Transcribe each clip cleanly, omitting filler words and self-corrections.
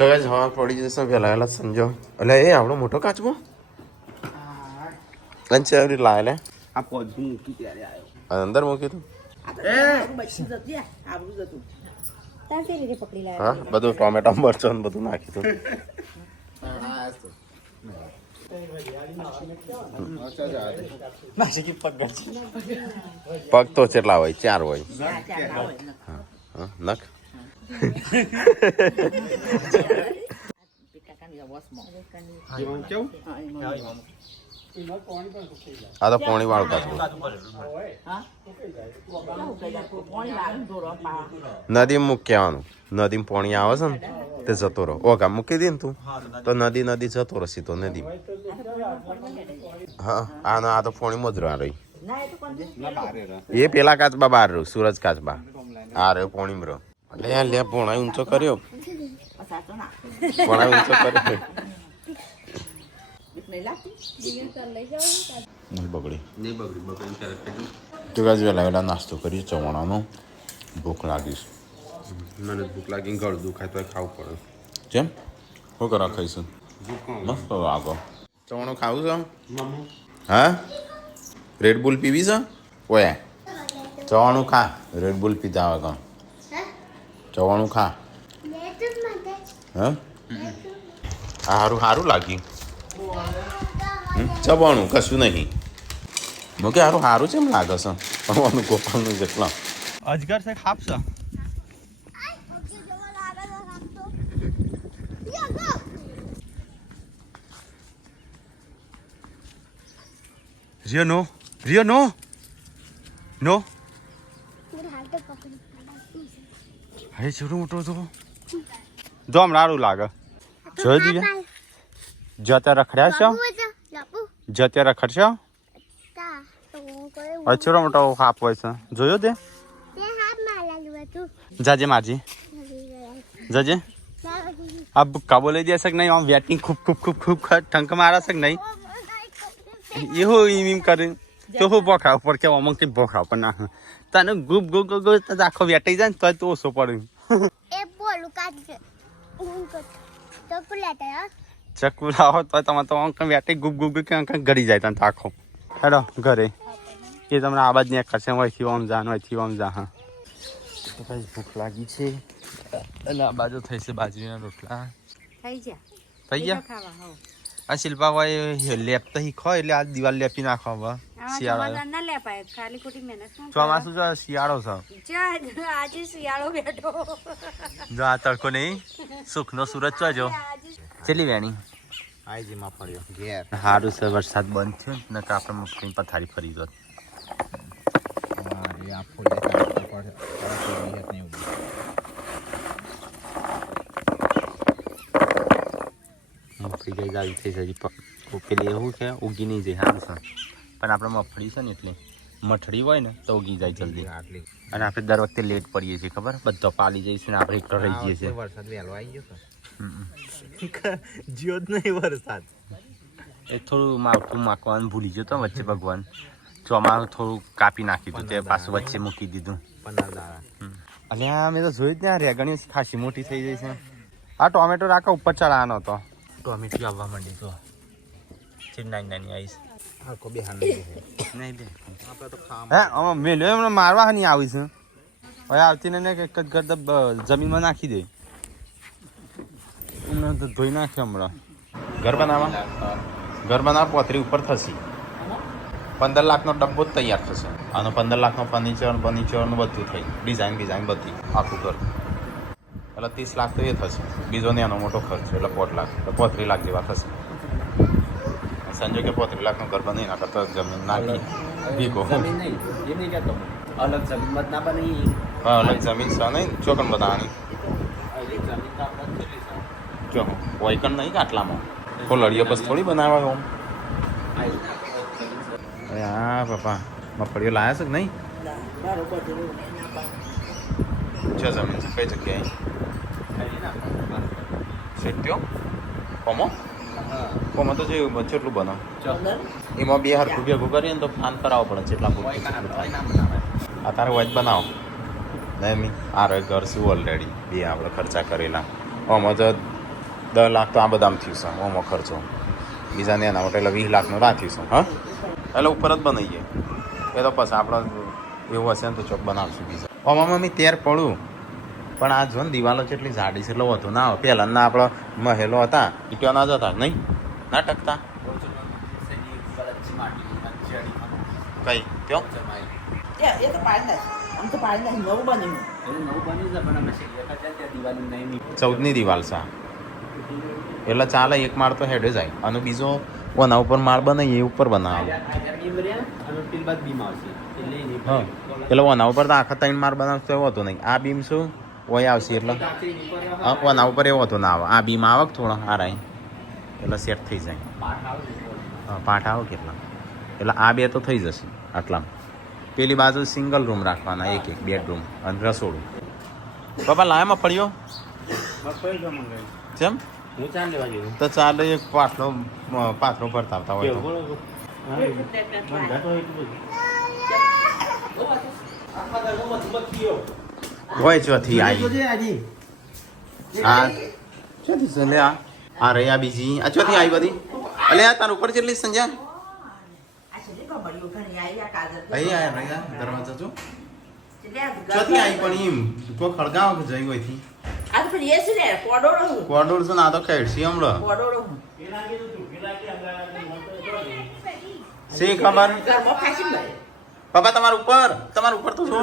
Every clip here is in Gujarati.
તો જ હવા પડી જશે વહેલા વહેલા સમજો એટલે એ આપણો મોટો કાચબો અંચે લાવે લે આ પોજું મૂકી ત્યારે આવ્યો અંદર મૂકી તું હા બધું ટોમેટો મરચો ને બધું નાખી તું પગ તો કેટલા હોય 4 હોય નખ આ તો પોણી વાળું કાચું નદી મૂક કહેવાનું નદીમાં પોણી આવે છે ને તે જતો રહો ઓગા મૂકી દે ને તું તો નદી જતો રહે સીધો નદી હા આ તો પોણી મજરા રહી એ પેલા કાચબા બહાર રહ્યું સૂરજ કાચબા આ રહ્યો પોણી રહ્યો લે પોણા ઊંચો કર્યો પોણા ઊંચો કર્યો તો ગાજ વહેલા વહેલા નાસ્તો કરી ચવાણાનો ભૂખ લાગીશ મને ભૂખ લાગીને ગળ દુખાય તો ખાવું પડે જેમ શું કરવા ખાઈશું મસ્ત આગો ચવાણું ખાવું છે હા રેડબુલ પીવી છે ઓયા ચવાણું ખા રેડબુલ પીતા આવે કાં ચવાણું ખા હા સારું સારું લાગ્યું ચવાણું કશું નહીં મૂકે સારું સારું છે એમ લાગે છે પણ ગોપાલનું જેટલા અજગર છે ખાપ છે Rio no હે છોટો મોટો તો જો આમ રાડું લાગે જોઈ દીધે જતા રખડ્યા છો જતા રખડશો છોટો મોટો ખાપ હોય છે જોયો તે જાજે માજી જાજે આ કાબો લઈ દેશે કે નહીં આમ વેટિંગ ખૂબ ખૂબ ખૂબ ખૂબ ઠંક મારા છે કે નહીં એવું એમ કરે તો હું ભોખા ઉપર કે અમુક થી ભોખા ઉપર ના તને ગુપ ગુપ ગુપ આખો વેટાઈ જાય ને તો ઓછો પડે ચકુ લાવો તો તમે તો અંક વેટાઈ ગુપ ગુપ કે અંક ગળી જાય તને આખો હેડો ઘરે એ તમને આવાજ ને કરશે વહીથી ઓમ જા હા તો કઈ ભૂખ લાગી છે એટલે આ બાજુ થઈ છે બાજરીના રોટલા થઈ ગયા આ શિલ્પા ભાઈ લેપ તો ખો એટલે આ દિવાલ લેપી નાખો હવે શિયાળો ના લેપાય ખાલી ખોટી મહેનત ચોમાસું જો શિયાળો છે આજે શિયાળો બેઠો જો આ તડકો નહીં સુખનો સૂરજ ચોજો ચેલી વેણી આઈજી માં પડ્યો ઘેર સારું છે વરસાદ બંધ થયો ને કે આપણે મુશ્કેલી પથારી ફરી ગયો આ ફૂલે મગફળી ગઈ આવી થઈ છે પેલી એવું છે ઉગી નહીં જાય સારું છે પણ આપણે મગફળી છે ને એટલે મઠડી હોય ને તો ઉગી જાય જલ્દી અને આપણે દર વખતે લેટ પડીએ છીએ ખબર બધો પાલી જઈશું ને આપણે એકલો રહી જઈએ છીએ વરસાદ વહેલો આવી ગયો છે જીઓ જ નહીં વરસાદ એ થોડું માવઠું માખવાનું ભૂલી ગયો તો વચ્ચે ભગવાન ચોમાસું થોડું કાપી નાખ્યું હતું તે પાછું વચ્ચે મૂકી દીધું અને મેં તો જોયું જ ને રેગણીઓ ખાસી મોટી થઈ જાય છે આ ટોમેટો રાખા ઉપર ચડાવવાનો હતો ટોમેટો આવવા માંડી તો નાની આવીશ મેલ્યો મારવા નહીં આવીશ હવે આવતી ને એક જ ઘર જમીનમાં નાખી દે ધોઈ નાખ્યો હમણાં ઘર બનાવવા પોતરી ઉપર થશે 15 લાખનો ડબ્બો જ તૈયાર થશે અને 15 લાખનો ફર્નિચર બધું થઈ ડિઝાઇન બધી આખું ઘર એટલે 30 લાખ તો એ થશે બીજો ને એનો મોટો ખર્ચ એટલે 4 લાખ તો 35 લાખ જેવા થશે સંજય કે 35 લાખનું ઘર બની ના કરતા જમીન નાખી વીકો અલગ જમીન ના બની અલગ જમીન છે નહીં ચોકન બનાવવાની જો વૈકન નહીં આટલામાં તો લડીઓ બસ થોડી બનાવવા આમ અરે હા પપ્પા મગફળીઓ લાયા છે કે નહીં છે જમીન છે કઈ જગ્યાએ શેટ્યો કોમો તો જે જેટલું બનાવ એમાં બે હરખું ભેગું કરીએ ને તો ફાન કરાવવો પડે જેટલા પૂરતું આ તારે વચ બનાવો નહીં આ રહે ઘર શું ઓલરેડી બે આપણે ખર્ચા કરેલા આમાં તો 10 લાખ તો આ બધામાં થયું છે ઓમો ખર્ચો બીજાને એના માટે એટલે 20 લાખનો રાખીશું હા એટલે ઉપર જ બનાવીએ એ તો પછી આપણે એવું હશે ને તો ચોક બનાવશું બીજા ઓમાં મમ્મી તેર પડું પણ આ જો ને દિવાલો કેટલી જાડી છે એટલે વધુ ના આવે પહેલાંના આપણા મહેલો હતા ઈટો ના જતા નહીં ના ટકતા કઈ ત્યો એ તો પાડી આમ તો પાડી નવું બન્યું 14ની દિવાલ છે એટલે ચાલે એક માળ તો હેડે જાય અને બીજો ઓના ઉપર માળ બનાવીએ એ ઉપર બનાવે હા એટલે ઓના ઉપર તો આખા 3 માળ બનાવતો એવો હતો નહીં આ બીમ શું ઓય આવશે એટલે ઓના ઉપર એવો હતો ના આવે આ બીમ આવે થોડો આ રાઈ એટલે સેટ થઈ જાય હા પાઠ આવે કેટલા એટલે આ બે તો થઈ જશે આટલા પેલી બાજુ સિંગલ રૂમ રાખવાના એક બેડરૂમ અને રસોડું બાપા લાયામાં પડ્યો કેમ તો ચાલે એક પાથરો ભરતા આવતા હોય તો હોય ચોથી આવી હા ચોથી છે લે આ રહી આ બીજી આ ચોથી આવી બધી અલે આ તાર ઉપર કેટલી સંજ્યા અહીં આ રહ્યા દરવાજા જો ચોથી આવી પણ એમ તો ખળગાવ જઈ હોય થી આ તો પણ એ છે ને કોડોળો કોડોળ છે ના તો ખેડસી હમણાં કોડોળો સી ખબર ઘરમાં ખાસી લે બાપા તમારા ઉપર તો જો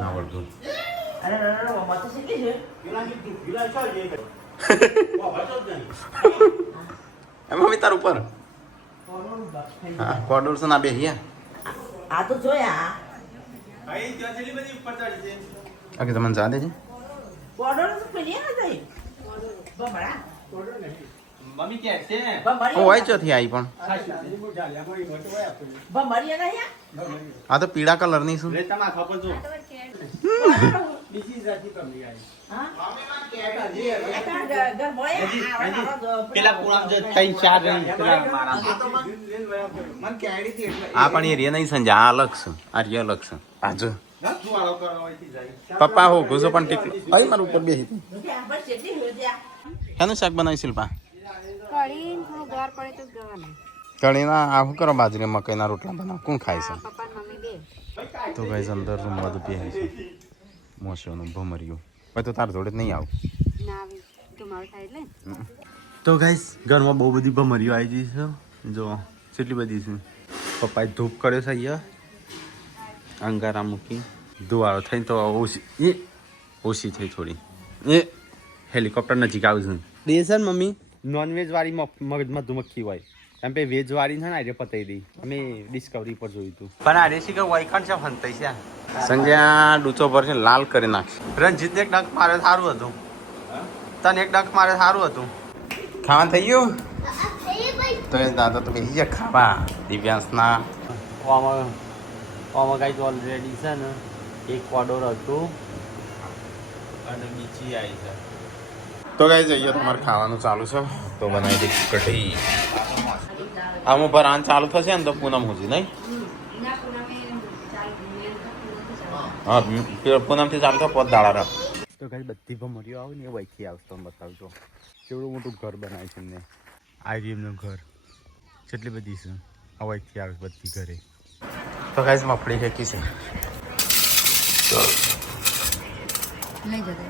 આવડતું અરે મત શીખી છે મમ્મી તાર ઉપર હા કોડોળ છે ના બે આ તો જોયા ઓકે તમને જા દેજે કોડોળો તો પેલી આ જાય બમડા મમ્મી કે છે ઓ હોય ચોથી આવી પણ બમડી ના યા આ તો પીળા કલરની શું લે તમા ખબર જો બીજી જાતિ કમી આવી પેલા પૂરામ જે 3-4 જણ પેલા મારા મન કેડી થી એટલે આ પણ એ રે નહીં સંજા આ અલગ છે આ રે અલગ છે આ જો પપ્પા હો ગુજો પણ ટીક અહીં મારું ઉપર બેસી શાનું શાક બનાવી શિલ્પા કઢીના આ શું કરો બાજરી મકાઈના રોટલા બનાવ કોણ ખાય છે તો ગાઈસ અંદર રૂમમાં તો બેસી છે મોસોનું ભમર્યું ભાઈ તો તાર જોડે જ નહીં આવું તો ગાઈસ ઘરમાં બહુ બધી ભમરીઓ આવી ગઈ છે જો કેટલી બધી છે પપ્પાએ ધૂપ કર્યો છે અહીંયા અંગારા મૂકી ધુવાળો થઈને તો ઓછી થઈ થોડી એ હેલિકોપ્ટર નજીક આવ્યું છે દેસન મમ્મી નોનવેજ વાળી મધુમક્ખી હોય એમ પે વેજ વાળી છે ને આજે પતાવી દઈ અમે ડિસ્કવરી પર જોયું હતું પણ આ રેસી કે વાયખાન છે ફંતાઈ છે સંજ્યા ડૂચો પર છે લાલ કરી નાખશે રંજીત એક ડંક મારે સારું હતું તને એક ડંક મારે સારું હતું ખાવાનું થઈ ગયું તો એ દાદા તો બેસી જાય ખાવા દિવ્યાંશના આમાં કાંઈક ઓલરેડી છે ને એક કોડોર હતું અને બીજી આવી છે તો ગાઈ જઈએ તમારે ખાવાનું ચાલુ છે તો બનાવી દે કઢી આમ ઉપર આન ચાલુ થશે ને તો પૂનમ સુધી નહીં હા પૂનમથી ચાલુ થાય 5 દાડા રાખ તો કાંઈ બધી ભમરીઓ આવે ને એ વહીથી આવશે તમને બતાવજો કેવડું મોટું ઘર બનાવે છે એમને આઈવીએમનું ઘર કેટલી બધી છે આ વહીથી આવે બધી ઘરે તો ગાઈસ મફળી ફેંકી છે લઈ જતો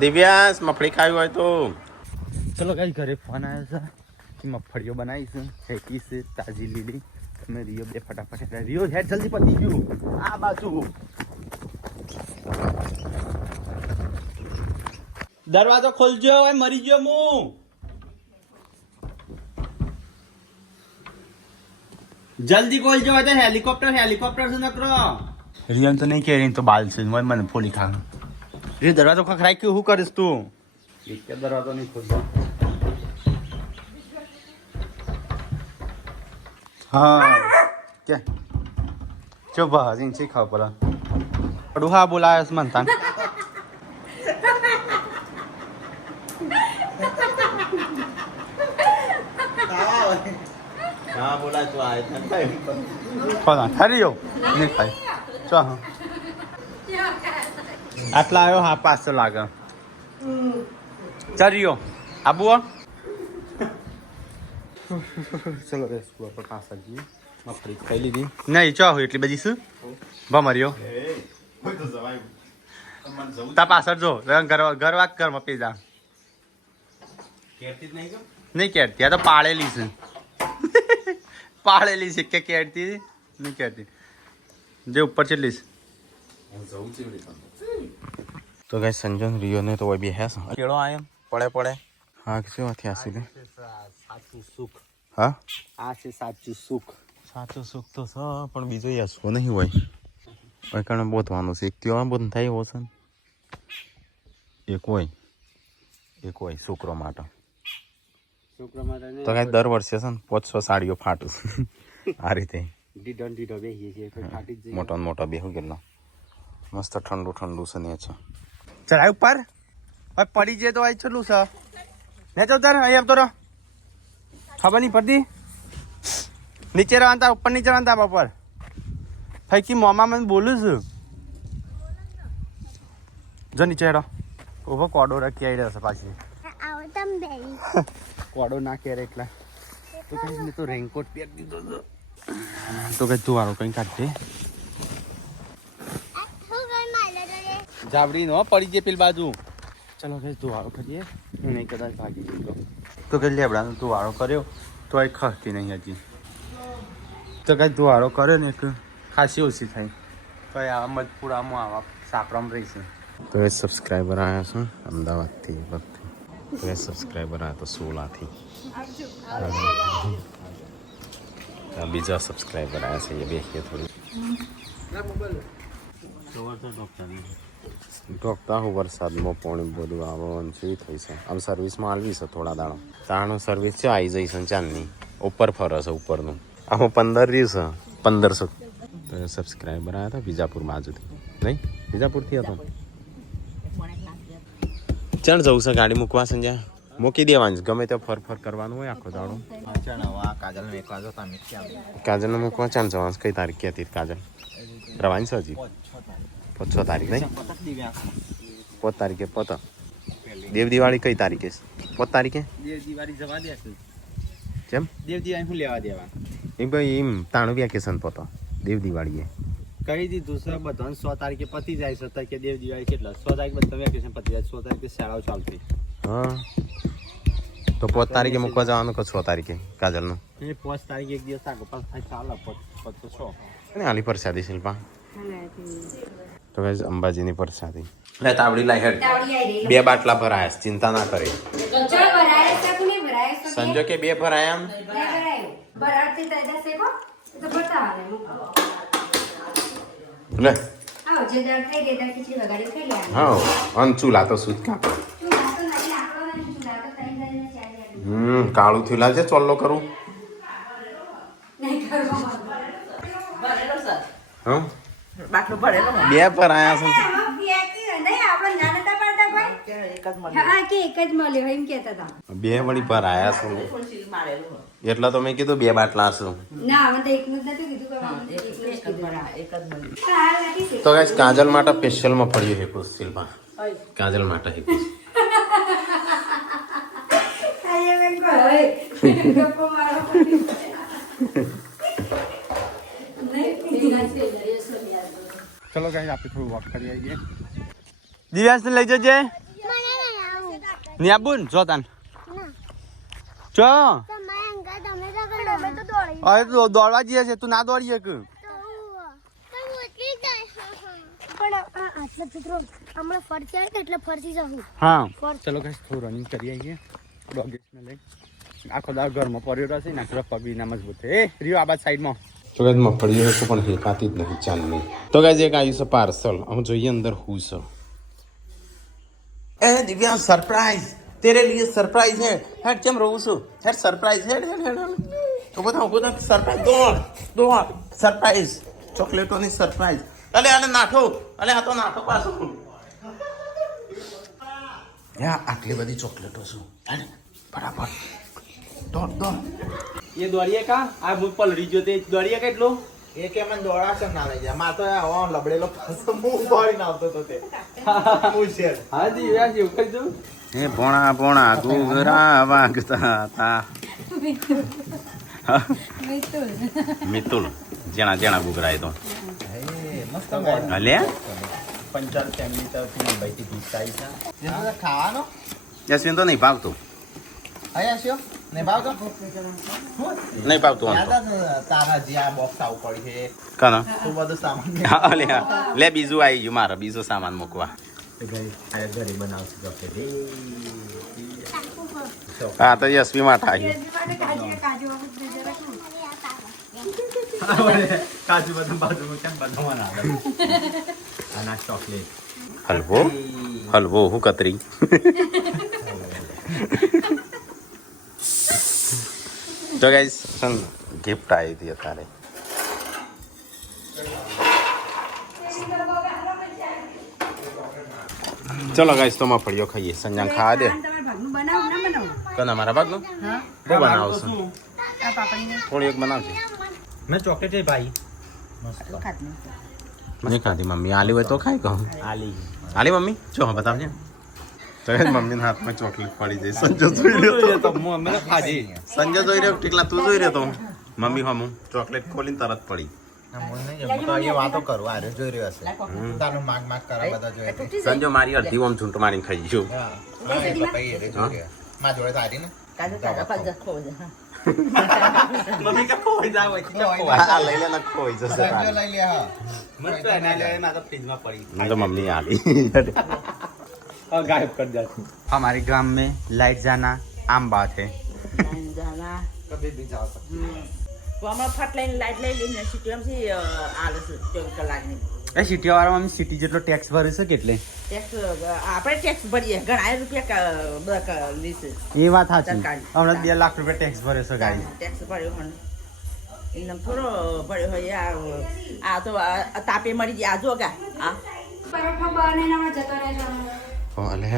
દિવ્યાંશ મફળી ખાવી હોય તો ચલો કાંઈ ઘરે ફોન આવ્યો છે કે મગફળીઓ બનાવી છે ફેંકી છે તાજી લીલી તમે રિયો બે ફટાફટ રિયો હેડ જલ્દી પતી ગયું આ બાજુ દરવાજો ખોલજો હવે મરી ગયો હું જલ્દી ખોલજો હવે હેલિકોપ્ટર છે નકરો રિયન તો નહીં કે તો બાલ છે મને ફોલી ખા રે દરવાજો ખખડાઈ કે શું કરીશ તું એક દરવાજો નહીં ખોલતો હા કે ચો ભાજી છે ખાવ પડા ડુહા બોલાયસ મનતા હરિયો નહીં ખાય ચો હા આટલા આવ્યો હા 500 લાગે ચરિયો આબુ ચલો રેસ પર પાછા જઈએ મફળી ખાઈ લીધી નહીં ચો એટલી બધી શું ભમર્યો તા પાછળ જો ઘર વાગ ઘરમાં પીઝા નહીં કેરતી આ તો પાળેલી છે પાળેલી છે કે કેરતી નહીં કેરતી જે ઉપર ચેટલી છે તો કઈ સંજન રિયો ને તો બે હે કેળો આયમ પડે હા કે શું આથી આસી સાચું સુખ હા આ છે સાચું સુખ તો છે પણ બીજો યસવો નહીં હોય કોઈ કારણ બોધવાનું છે એક ત્યાં બોધ થાય એવો છે એક હોય છોકરો માટે તો કઈ દર વર્ષે છે ને 500 સાડીઓ ફાટું આ રીતે મોટા બેહુ ગયેલો મસ્ત ઠંડુ છે ને છે ચડાય ઉપર હવે પડી જાય તો આ છેલ્લું છે ને ચૌધર અહીં આમ તો રહો ખબર નહીં પડતી નીચે રહેવાના ઉપર નીચે રહેવાના ઉપર ફૈકી મોમાં મને બોલું છું જો નીચે હેડો ઉભો કોડો રાખી આવી રહ્યો છે પાછી કોડો ના કે એટલા તો કઈ મેં તો રેનકોટ પહેરી દીધો તો કઈ તું વાળો કઈ કાઢજે જાવડી નો પડી જાય પેલી બાજુ ચલો કઈ તું વાળો કરીએ નહીં કદાચ ભાગી જતો તો કઈ લેબડાનો તું વાળો કર્યો તો એ ખસતી નહીં હજી તો કઈ તું વાળો કર્યો ને એક ખાસી ઓછી થઈ તો આવા મધપુરામાં આવા સાપરામાં રહીશું તો એ સબસ્ક્રાઈબર આવ્યા છે અમદાવાદથી વખતે તો એ સબસ્ક્રાઈબર આવ્યા તો 16થી બીજા સબસ્ક્રાઈબર આવ્યા છે એ બેસીએ થોડી ડોક્ટર હું વરસાદમાં પાણી બધું આવવાનું છે એ થઈ છે આમ સર્વિસમાં આવી છે થોડા દાડા તાણું સર્વિસ છે આવી જઈ છે ચાંદની ઉપર ફરે છે ઉપરનું આમાં 15 રહ્યું છે 1500 તો સબસ્ક્રાઈબર આવ્યા હતા બીજાપુર બાજુથી નહીં બીજાપુરથી હતો ચાલ જવું છે ગાડી મૂકવા સંજ્યા મૂકી દેવાની ગમે તે ફર કરવાનું હોય આખો દાડો કાજલને મૂકવા ચાલ જવાનું કઈ તારીખ હતી કાજલ રવાની છે હજી 6 તારીખ નહીં 5 તારીખે દેવ દિવાળી કઈ તારીખે 5 તારીખે દેવ દિવાળી જવા દે કેમ દેવ દિવાળી હું લેવા દેવા એમ ભાઈ એમ તાણું વેકેશન પોતો દેવ દિવાળીએ કહી દીધું છે બધાને 100 તારીખે પતી જાય છે કે દેવ દિવાળી કેટલા 100 તારીખે બધા વેકેશન પતી જાય 100 તારીખે શાળાઓ ચાલતી હા તો 5 તારીખે મૂકવા જવાનું કે 6 તારીખે કાજલનું એ 5 તારીખે એક દિવસ આગળ પાસ થાય ચાલે 5 6 અને આલી પરસાદી શિલ્પા તો ગાઈસ અંબાજીની પરસાદી લે તાવડી લાઈ હેડ 2 બાટલા ભરાયા ચિંતા ના કરે સંજો કે 2 ભરાયા ભરાતી તો દસે કો તો બતા લે આવો જે દર થઈ દે દર ખીચડી વગાડી ખાઈ લે હા અન ચૂલા તો સુત કાપો કાળું થયું લાગે ચોલ્લો કરું હા બાટલો ભરેલો 2 ભરાયા છે એક જ મળ્યો એમ કેતા હતા 2 વળી ભરાયા છે એટલે તો મેં કીધું 2 બાટલા છે ના મને તો એકનું જ નથી કીધું તો ગાઈસ કાજલ માટે સ્પેશિયલ માં ફળ્યું હે કુસ શિલ્પા કાજલ માટે હે કુસ ચલો ગાઈસ આપણે થોડું વોક કરી આવીએ દિવ્યાંશ ને લઈ જજે નિયાબુન જો તાન ચો અરે તો દોડવા જઈએ છે તું ના દોડીએ કે હા ચલો ગાઈસ થોડું રનિંગ કરી આવીએ ડોગીસને લઈ આખો દાળ ઘરમાં પડ્યો રહેશે ને આખો પગ ના મજબૂત છે એ રીયો આ બાદ સાઈડમાં તો ગાઈસ મફળી હે પણ હેકાતી જ નહીં ચાલ નહીં તો ગાઈસ એક આવ્યું છે પાર્સલ અમે જોઈએ અંદર હું છે ए दिव्या सरप्राइज तेरे लिए सरप्राइज है हेड કેમ રહું છું હેડ સરપ્રાइज હેડ તો બધા સરપ્રાइज દોડ સરપ્રાइज ચોકલેટોની સરપ્રાइज અલે આને નાઠો અલે આ તો નાઠો પાછો યા આટલી બધી ચોકલેટો છું હેડ ફટાફટ દોડ એ દોડીએ કા આ હું પલડી ગયો તે દોડીએ કેટલો એ કે મને દોડા છે ના લઈ જાય માર તો આવો લબડેલો પાછો હું દોડીને આવતો તો તે હું છે હાજી વ્યાસ એવું કરી દઉં હે ભોણા ભોણા ઘૂઘરા વાગતા હતા મિતુલ જેણા જેણા ઘૂઘરા એ તો મસ્ત હલે પંચાલ ફેમિલી તરફથી મુંબઈથી ગિફ્ટ આવી છે એનો ખાવાનો યશવિન તો નહીં ભાવતું અહીંયા શિયો ને ભાવ તો નહીં ભાવતું આમ તો. તારા જે આ બોક્સ આવું પડી છે કાના તો બધું સામાન હા, લે લે બીજું આવી ગયું મારે બીજો સામાન મૂકવા ઘરે બનાવશું ચોકલેટ હા તો યશવી માટે આવ્યું કાજુ બદામ બાજુ કેમ બનાવવાના આના ચોકલેટ હલવો હલવો હું કતરી તો ગાઈસ ગિફ્ટ આવી હતી અત્યારે ચલો ગાઈસ તો મફળીઓ ખાઈએ સંજાન ખાવા દે કના મારા ભાગનું હું બનાવશું થોડી એક બનાવજે મેં ચોકલેટ ભાઈ નહીં ખાધી મમ્મી આલી હોય તો ખાઈ કહું આલી આલી મમ્મી જો બતાવજે તો એ મમ્મીના હાથમાં ચોકલેટ પડી જાય સંજય જોઈ રહ્યો તો અમે ખાધી સંજય જોઈ રહ્યો ટીકલા તું જોઈ રહ્યો તો મમ્મી હમું ચોકલેટ ખોલીને તરત પડી વાતો કરું આ જોઈ રહ્યો હશે તારું માગ માગ કરા બધા જોઈ સંજય મારી અડધી ઓમ ચૂંટ મારીને ખાઈ ગયો માં જોડે તારી ને મમ્મી કા ખોઈ જાવ આ લઈ લે ન ખોઈ જશે સંજો લઈ લે હા મસ્ત એના લે મારા ફ્રીજમાં પડી मैं तो मम्मी आ गई और गायब कर जाती हमारे गांव में लाइट जाना आम बात है कभी भी जा सकते તો હમણાં ફટ લઈને લાઈટ લઈ લઈને સિટીએમથી આલે છે 24 કલાકની એ સિટી વાળા મમ્મી સિટી જેટલો ટેક્સ ભરે છે કેટલે ટેક્સ આપણે ટેક્સ ભરીએ ઘણા રૂપિયા બધા લીધે એ વાત સાચી સરકારી. હમણાં 2 લાખ રૂપિયા ટેક્સ ભરે છે ગાડી ટેક્સ ભર્યો પણ એમને થોડો ભર્યો હોય આ તો આ તાપે મરી ગયા આ જો કા આ પરોઠા બનાવીને જતો રહેજો અલે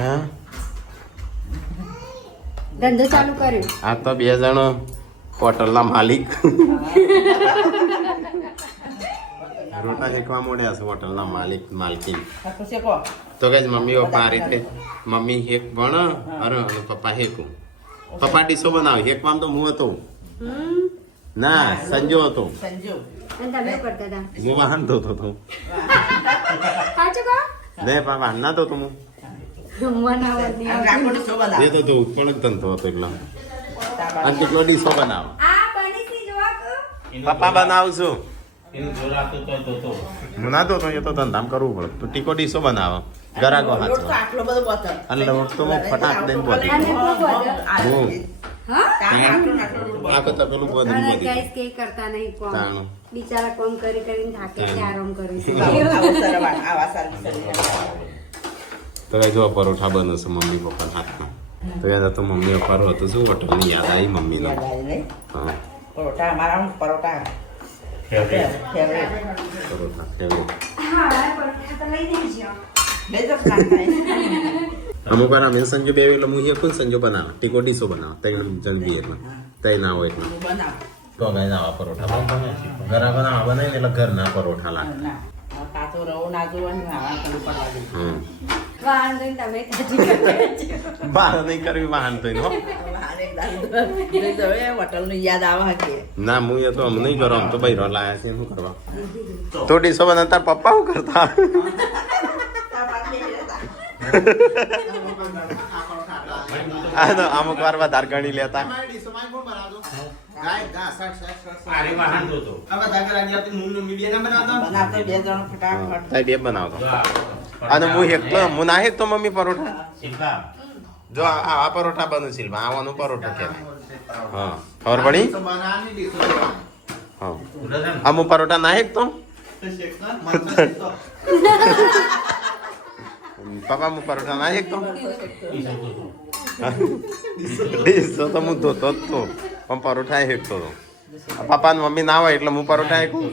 ધંધો ચાલુ કર્યો આ તો 2 જણો હોટલના માલિક રોટા શેકવા મોડ્યા છે હોટલના માલિક માલકીન પછી કો તો કઈ મમ્મી પપ્પા આ રીતે મમ્મી હેક ભણ અને પપ્પા હેકું પપ્પા ડીશો બનાવે હેકવામ તો હું હતો ના સંજો હતો સંજુ અને તમે શું કરતા હતા હું વાહન ધોતો હતો સાચું કહો ને પા વાહન ના ધોતો હું જમવાના આવડની રાખોડી શો બધા એ તો ધોઉં પણ જ ધંધો હતો એટલે અને કેટલો ડીશો બનાવો આ બનીથી જોવા કો પપ્પા બનાવશું એનું જોર આપતો તો હું ના ધોતો એ તો ધંધામ કરવું પડે તું ટીકો ડીશો બનાવો ગરાગો લોટ તો હાચવા આટલો બધો બોતલ અને લોટ તો હું ફટાક દઈને બોલી અને બહુ બધો. હું હા આટલો લોટ આ તો પેલું બધું અને બોલી ગાઈસ કે કરતા નહીં કોમ તાણું. બિચારા કોમ કરી કરીને થાકે છે આરામ કરે છે આવા સારી તો એ જો પરોઠા બને છે મમ્મી પપ્પા હાથમાં તો યાદ તો મમ્મી પપ્પા હતું શું હોટલની યાદ આવી મમ્મીનો હા પરોઠા અમારા પરોઠા ફેવરેટ પરોઠા ફેવરેટ હા પરોઠા તો લઈ દેજો બેજો ખાતા અમુક વાર અમે સંજો બે એટલે હું એક સંજો બનાવ ટીકો ડીશો બનાવ તૈણ જલ્દી એટલે તૈણ ના હોય એટલે બનાવ તો ગાય ના પરોઠા ઘરા બનાવવા બનાવીને એટલે ઘરના પરોઠા લાગે ના કાચો રવો ના જોવાનું આવા કરું પડવા દે હમ વાંધો નહીં તમે કાજી કરજો બહાર નહીં કરવી વાહન તો હો હોટલ નું યાદ આવે કે ના હું એ તો આમ નહીં કરો આમ તો બૈરો લાયા છે શું કરવા તો ડીશો બનાવતા પપ્પા શું કરતા આ તો અમુક વાર વધારે ગણી લેતા અરે વાહન દોતો હવે દાગર આજે આપતી મૂળ મીડિયા ના બનાવતા બનાવતો બે જણ ફટાફટ તાઈ બે બનાવતો અને હું હેકતો હું ના હેકતો મમ્મી પરોઠા શિલ્પા જો આ પરોઠા બનું સિલ્વા આવવાનું પરોઠો કહેવાય હા ખબર પડી હા અમુ પરોઠા ના હેકતો પપ્પા હું પરોઠા ના હેકતો ડીશો તો હું ધોતો જ તો પણ પરોઠા હેકતો હતો પપ્પા ને મમ્મી ના હોય એટલે હું પરોઠા હેકું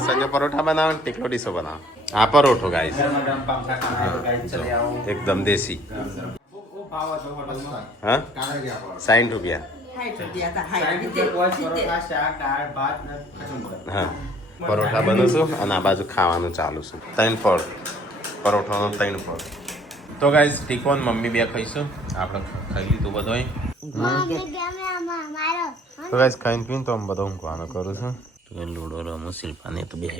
સંજય પરોઠા બનાવે ને ટીકલો ડીશો બનાવે આ પરોઠો ગાઈસ એકદમ દેશી હા 60 રૂપિયા હા પરોઠા બનું છું અને આ બાજુ ખાવાનું ચાલુ છે 3 ફળ પરોઠાનો 3 ફળ તો ગાઈસ ટીકોન મમ્મી બે ખાઈશું આપણે ખાઈ લીધું બધું તો ગાઈસ ખાઈને પીને તો આમ બધો ઊંઘવાનું કરું છું તો લૂડો રમું શિલ્પાને તો બે